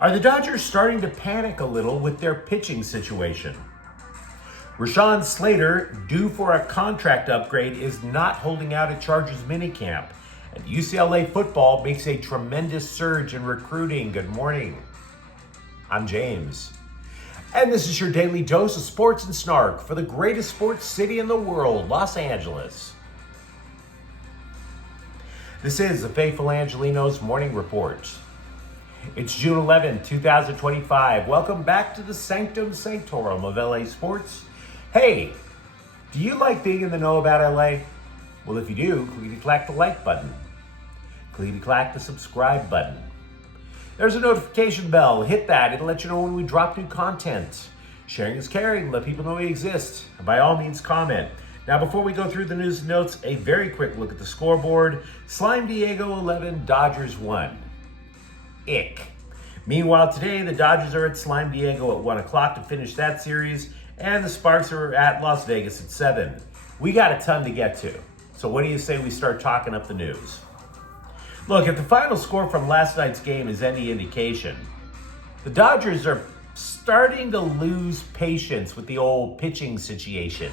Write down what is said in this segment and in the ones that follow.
Are the Dodgers starting to panic a little with their pitching situation? Rashawn Slater, due for a contract upgrade, is not holding out at Chargers minicamp. And UCLA football makes a tremendous surge in recruiting. Good morning. I'm James. And this is your daily dose of sports and snark for the greatest sports city in the world, Los Angeles. This is the Faithful Angelenos Morning Report. It's June 11, 2025. Welcome back to the Sanctum Sanctorum of LA Sports. Hey, do you like being in the know about LA? Well, if you do, clickety-clack the like button. Clickety-clack the subscribe button. There's a notification bell. Hit that. It'll let you know when we drop new content. Sharing is caring. Let people know we exist. And by all means, comment. Now, before we go through the news and notes, a very quick look at the scoreboard. Slime Diego 11, Dodgers 1. Ick. Meanwhile, today, the Dodgers are at Slime Diego at 1 o'clock to finish that series, and the Sparks are at Las Vegas at 7. We got a ton to get to, so what do you say we start talking up the news? Look, if the final score from last night's game is any indication, the Dodgers are starting to lose patience with the old pitching situation.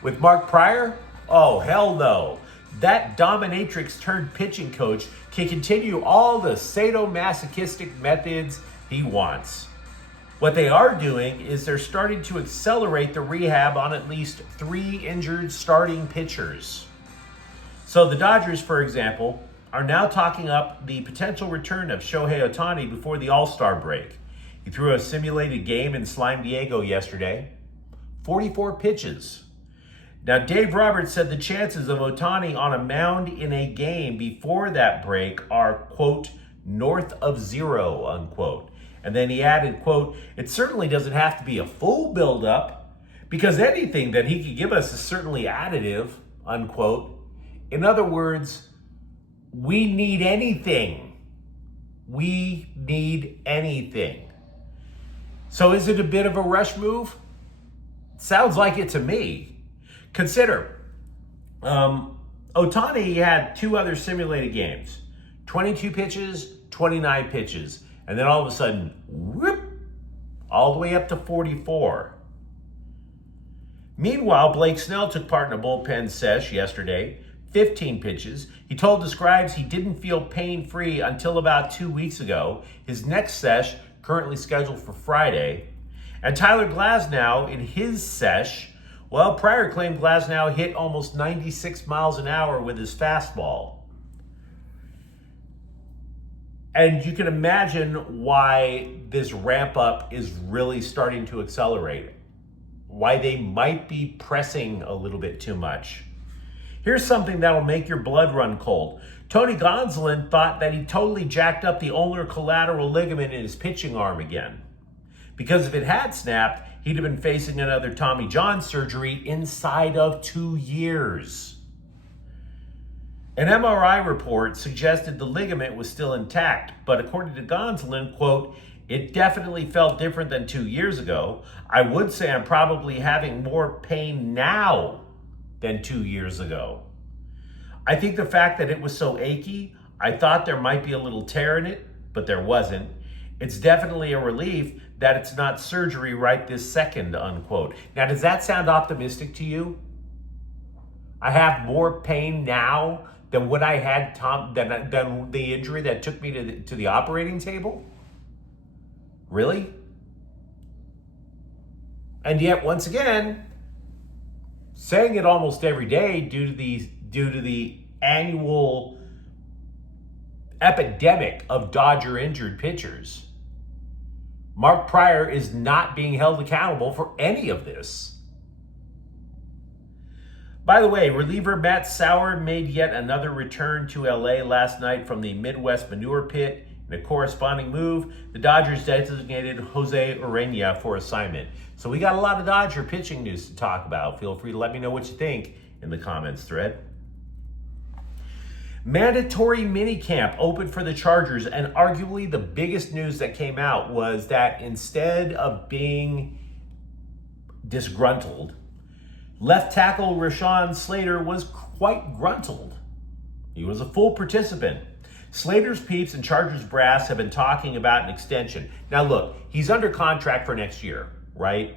With Mark Prior? Oh, hell no. That dominatrix turned pitching coach can continue all the sadomasochistic methods he wants. What they are doing is they're starting to accelerate the rehab on at least 3 injured starting pitchers. So the Dodgers, for example, are now talking up the potential return of Shohei Ohtani before the All-Star break. He threw a simulated game in Slime Diego yesterday. 44 pitches. Now, Dave Roberts said the chances of Ohtani on a mound in a game before that break are, quote, north of 0, unquote. And then he added, quote, it certainly doesn't have to be a full buildup because anything that he could give us is certainly additive, unquote. In other words, we need anything. We need anything. So is it a bit of a rush move? Sounds like it to me. Consider, Ohtani had 2 other simulated games, 22 pitches, 29 pitches, and then all of a sudden, whoop, all the way up to 44. Meanwhile, Blake Snell took part in a bullpen sesh yesterday, 15 pitches. He told the scribes he didn't feel pain-free until about 2 weeks ago. His next sesh, currently scheduled for Friday. And Tyler Glasnow, in his sesh, well, Prior claimed Glasnow hit almost 96 miles an hour with his fastball. And you can imagine why this ramp up is really starting to accelerate. Why they might be pressing a little bit too much. Here's something that'll make your blood run cold. Tony Gonsolin thought that he totally jacked up the ulnar collateral ligament in his pitching arm again. Because if it had snapped, he'd have been facing another Tommy John surgery inside of 2 years. An MRI report suggested the ligament was still intact, but according to Gonsolin, quote, it definitely felt different than 2 years ago. I would say I'm probably having more pain now than 2 years ago. I think the fact that it was so achy, I thought there might be a little tear in it, but there wasn't. It's definitely a relief that it's not surgery right this second, unquote. Now, does that sound optimistic to you? I have more pain now than what I had than the injury that took me to the operating table? Really? And yet, once again, saying it almost every day due to the annual epidemic of Dodger injured pitchers. Mark Prior is not being held accountable for any of this. By the way, reliever Matt Sauer made yet another return to LA last night from the Midwest manure pit. In a corresponding move, the Dodgers designated Jose Urena for assignment. So we got a lot of Dodger pitching news to talk about. Feel free to let me know what you think in the comments thread. Mandatory minicamp opened for the Chargers, and arguably the biggest news that came out was that instead of being disgruntled, left tackle Rashawn Slater was quite gruntled. He was a full participant. Slater's peeps and Chargers brass have been talking about an extension. Now look, he's under contract for next year, right?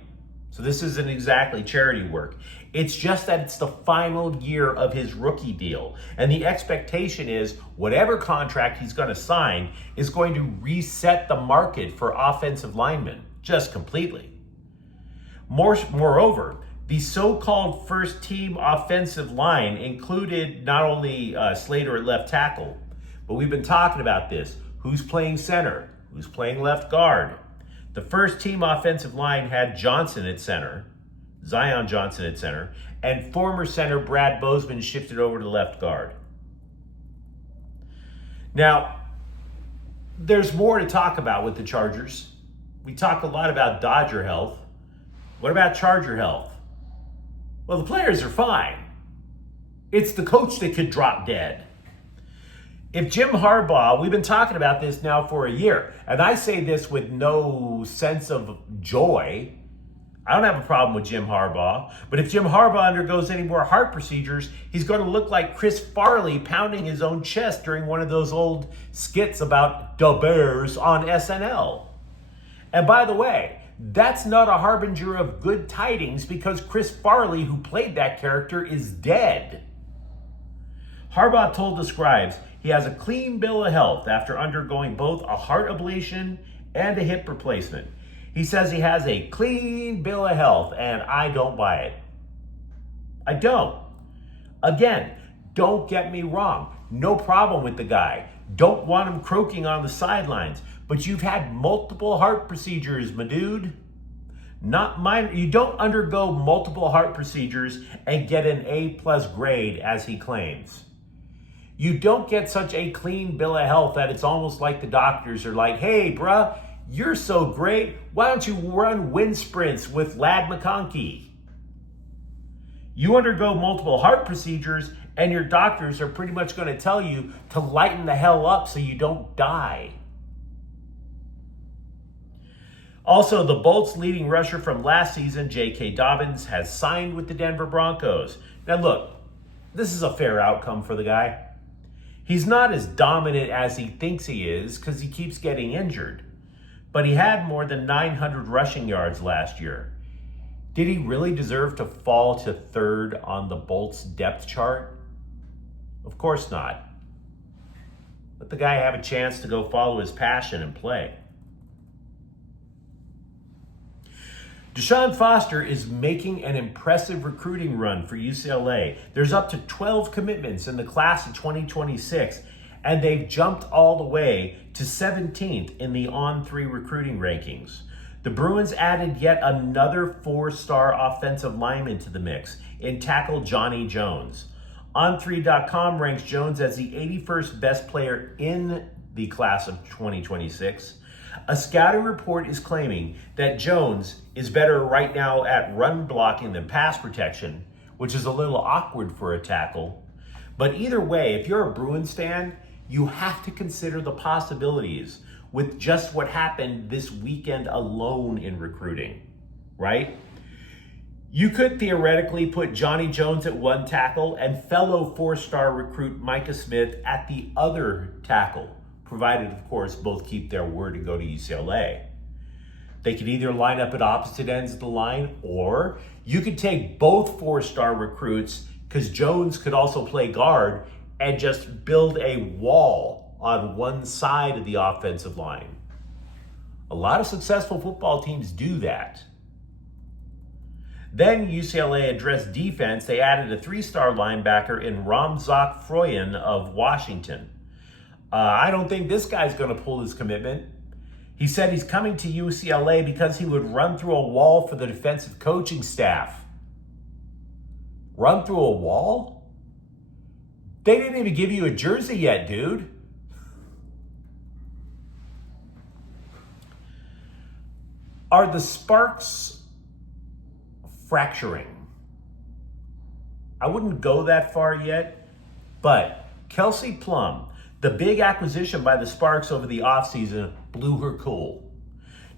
So this isn't exactly charity work. It's just that it's the final year of his rookie deal. And the expectation is whatever contract he's going to sign is going to reset the market for offensive linemen just completely. Moreover, the so-called first-team offensive line included not only Slater at left tackle, but we've been talking about this. Who's playing center? Who's playing left guard? The first-team offensive line had Johnson at center, Zion Johnson at center, and former center Brad Bozeman shifted over to left guard. Now, there's more to talk about with the Chargers. We talk a lot about Dodger health. What about Charger health? Well, the players are fine. It's the coach that could drop dead. If Jim Harbaugh, we've been talking about this now for a year, and I say this with no sense of joy. I don't have a problem with Jim Harbaugh, but if Jim Harbaugh undergoes any more heart procedures, he's going to look like Chris Farley pounding his own chest during one of those old skits about the Bears on SNL. And by the way, that's not a harbinger of good tidings because Chris Farley, who played that character, is dead. Harbaugh told the scribes he has a clean bill of health after undergoing both a heart ablation and a hip replacement. He says he has a clean bill of health, and I don't buy it. I don't. Again, don't get me wrong. No problem with the guy. Don't want him croaking on the sidelines. But you've had multiple heart procedures, my dude. Not mine. You don't undergo multiple heart procedures and get an A+ grade, as he claims. You don't get such a clean bill of health that it's almost like the doctors are like, hey, bruh, you're so great. Why don't you run wind sprints with Lad McConkey? You undergo multiple heart procedures and your doctors are pretty much going to tell you to lighten the hell up so you don't die. Also, the Bolts' leading rusher from last season, J.K. Dobbins, has signed with the Denver Broncos. Now look, this is a fair outcome for the guy. He's not as dominant as he thinks he is because he keeps getting injured. But he had more than 900 rushing yards last year. Did he really deserve to fall to third on the Bolts depth chart? Of course not. Let the guy have a chance to go follow his passion and play. Deshaun Foster is making an impressive recruiting run for UCLA. There's up to 12 commitments in the class of 2026, and they've jumped all the way to 17th in the On3 recruiting rankings. The Bruins added yet another 4-star offensive lineman to the mix in tackle Johnny Jones. On3.com ranks Jones as the 81st best player in the class of 2026. A scouting report is claiming that Jones is better right now at run blocking than pass protection, which is a little awkward for a tackle. But either way, if you're a Bruins fan, you have to consider the possibilities with just what happened this weekend alone in recruiting, right? You could theoretically put Johnny Jones at one tackle and fellow 4-star recruit Micah Smith at the other tackle, provided, of course, both keep their word and go to UCLA. They could either line up at opposite ends of the line, or you could take both 4-star recruits, because Jones could also play guard, and just build a wall on one side of the offensive line. A lot of successful football teams do that. Then UCLA addressed defense. They added a 3-star linebacker in Ramzak Froyen of Washington. I don't think this guy's going to pull his commitment. He said he's coming to UCLA because he would run through a wall for the defensive coaching staff. Run through a wall? They didn't even give you a jersey yet, dude. Are the sparks fracturing? I wouldn't go that far yet, but Kelsey Plum, the big acquisition by the Sparks over the offseason, blew her cool.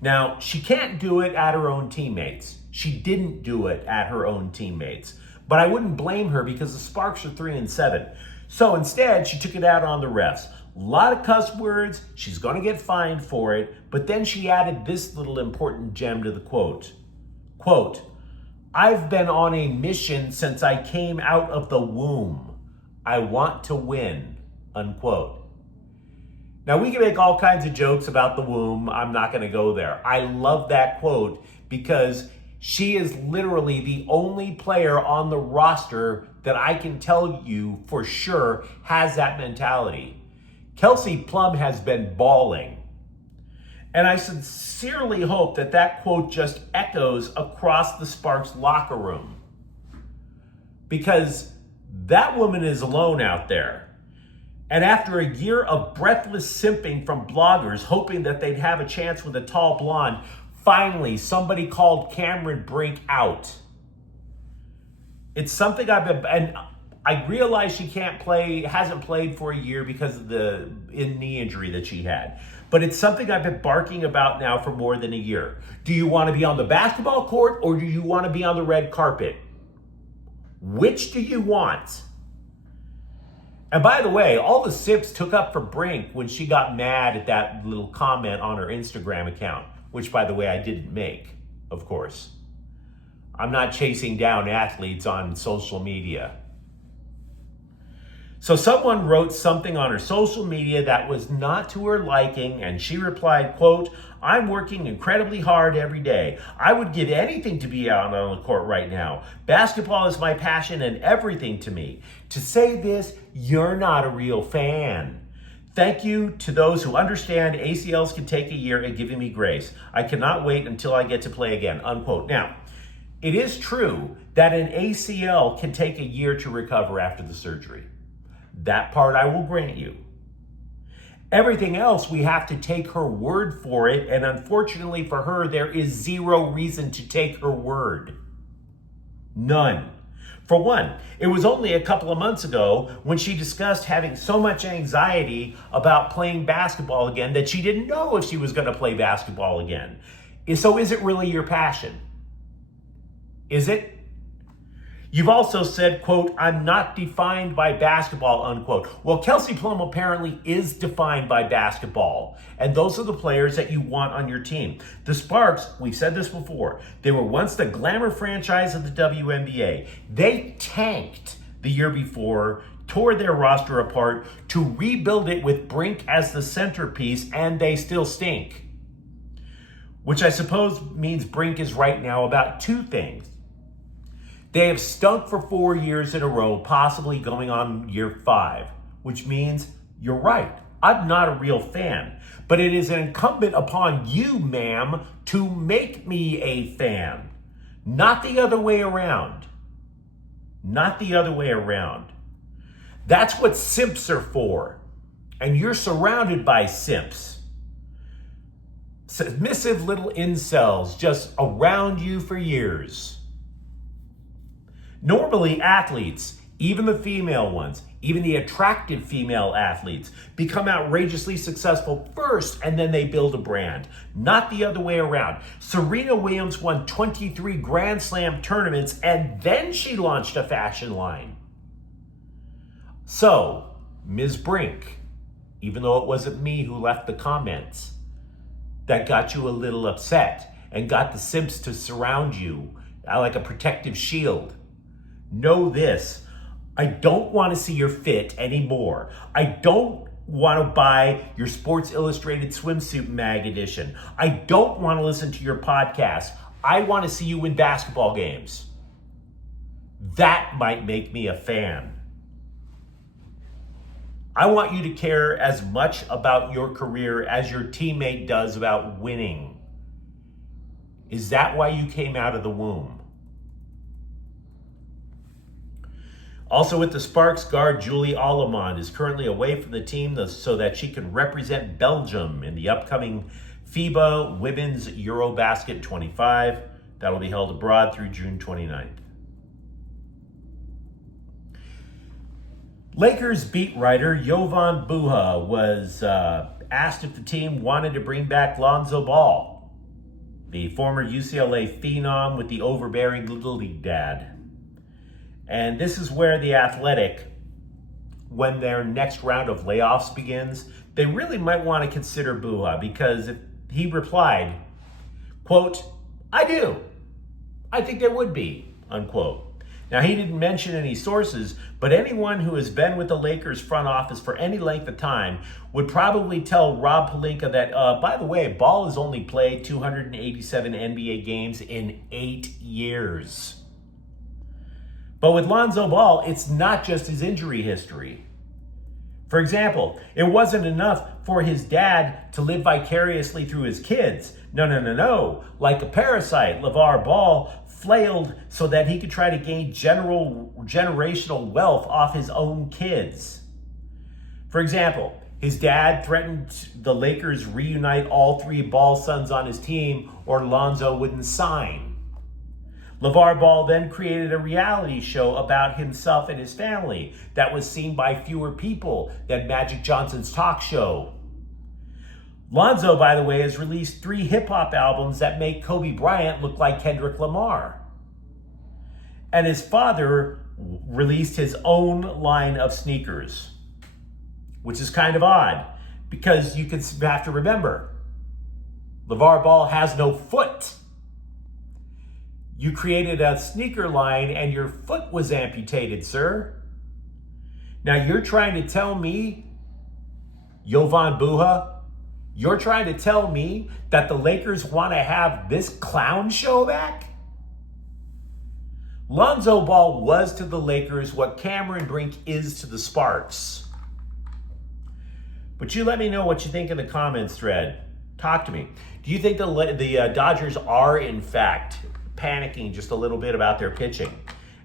Now, she can't do it at her own teammates. She didn't do it at her own teammates. But I wouldn't blame her because the Sparks are 3-7. So instead, she took it out on the refs. A lot of cuss words. She's going to get fined for it. But then she added this little important gem to the quote. Quote, "I've been on a mission since I came out of the womb. I want to win," unquote. Now, we can make all kinds of jokes about the womb. I'm not going to go there. I love that quote because she is literally the only player on the roster that I can tell you for sure has that mentality. Kelsey Plum has been bawling. And I sincerely hope that that quote just echoes across the Sparks locker room. Because that woman is alone out there. And after a year of breathless simping from bloggers, hoping that they'd have a chance with a tall blonde, finally somebody called Cameron Brink out. It's something and I realize she hasn't played for a year because of the knee injury that she had. But it's something I've been barking about now for more than a year. Do you want to be on the basketball court or do you want to be on the red carpet? Which do you want? And by the way, all the sips took up for Brink when she got mad at that little comment on her Instagram account, which, by the way, I didn't make, of course. I'm not chasing down athletes on social media. So someone wrote something on her social media that was not to her liking, and she replied, quote, "I'm working incredibly hard every day. I would give anything to be out on the court right now. Basketball is my passion and everything to me. To say this, you're not a real fan. Thank you to those who understand ACLs can take a year and giving me grace. I cannot wait until I get to play again," unquote. Now, it is true that an ACL can take a year to recover after the surgery. That part I will grant you. Everything else, we have to take her word for it, and unfortunately for her, there is zero reason to take her word. None. For one, it was only a couple of months ago when she discussed having so much anxiety about playing basketball again that she didn't know if she was going to play basketball again. So is it really your passion? Is it? You've also said, quote, "I'm not defined by basketball," unquote. Well, Kelsey Plum apparently is defined by basketball. And those are the players that you want on your team. The Sparks, we've said this before, they were once the glamour franchise of the WNBA. They tanked the year before, tore their roster apart to rebuild it with Brink as the centerpiece, and they still stink. Which I suppose means Brink is right now about two things. They have stunk for 4 years in a row, possibly going on year 5, which means you're right. I'm not a real fan, but it is incumbent upon you, ma'am, to make me a fan. Not the other way around. Not the other way around. That's what simps are for. And you're surrounded by simps. Submissive little incels just around you for years. Normally, athletes, even the female ones, even the attractive female athletes, become outrageously successful first and then they build a brand. Not the other way around. Serena Williams won 23 Grand Slam tournaments and then she launched a fashion line. So, Ms. Brink, even though it wasn't me who left the comments that got you a little upset and got the simps to surround you like a protective shield, know this: I don't want to see your fit anymore. I don't want to buy your Sports Illustrated swimsuit mag edition. I don't want to listen to your podcast. I want to see you win basketball games. That might make me a fan. I want you to care as much about your career as your teammate does about winning. Is that why you came out of the womb? Also with the Sparks, guard Julie Allemand is currently away from the team so that she can represent Belgium in the upcoming FIBA Women's Eurobasket 25. That'll be held abroad through June 29th. Lakers beat writer Jovan Buha was asked if the team wanted to bring back Lonzo Ball, the former UCLA phenom with the overbearing Little League dad. And this is where The Athletic when their next round of layoffs begins, they really might want to consider Buha, because if he replied, quote, "I do. I think there would be," unquote. Now, he didn't mention any sources, but anyone who has been with the Lakers front office for any length of time would probably tell Rob Pelinka that, by the way, Ball has only played 287 NBA games in 8 years. But with Lonzo Ball, it's not just his injury history. For example, it wasn't enough for his dad to live vicariously through his kids. No. Like a parasite, LeVar Ball flailed so that he could try to gain generational wealth off his own kids. For example, his dad threatened the Lakers reunite all 3 Ball sons on his team or Lonzo wouldn't sign. LeVar Ball then created a reality show about himself and his family that was seen by fewer people than Magic Johnson's talk show. Lonzo, by the way, has released 3 hip-hop albums that make Kobe Bryant look like Kendrick Lamar. And his father released his own line of sneakers, which is kind of odd, because you have to remember, LeVar Ball has no foot. You created a sneaker line and your foot was amputated, sir. Now you're trying to tell me, Jovan Buha, you're trying to tell me that the Lakers want to have this clown show back? Lonzo Ball was to the Lakers what Cameron Brink is to the Sparks. But you let me know what you think in the comments thread. Talk to me. Do you think the Dodgers are, in fact, panicking just a little bit about their pitching?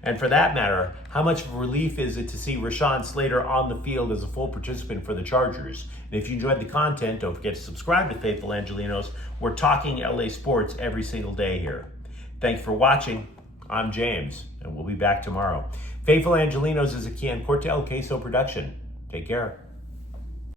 And for that matter, how much of a relief is it to see Rashawn Slater on the field as a full participant for the Chargers? And if you enjoyed the content, don't forget to subscribe to Faithful Angelenos. We're talking LA sports every single day here. Thanks for watching. I'm James, and we'll be back tomorrow. Faithful Angelenos is a Kian Corte El Queso production. Take care.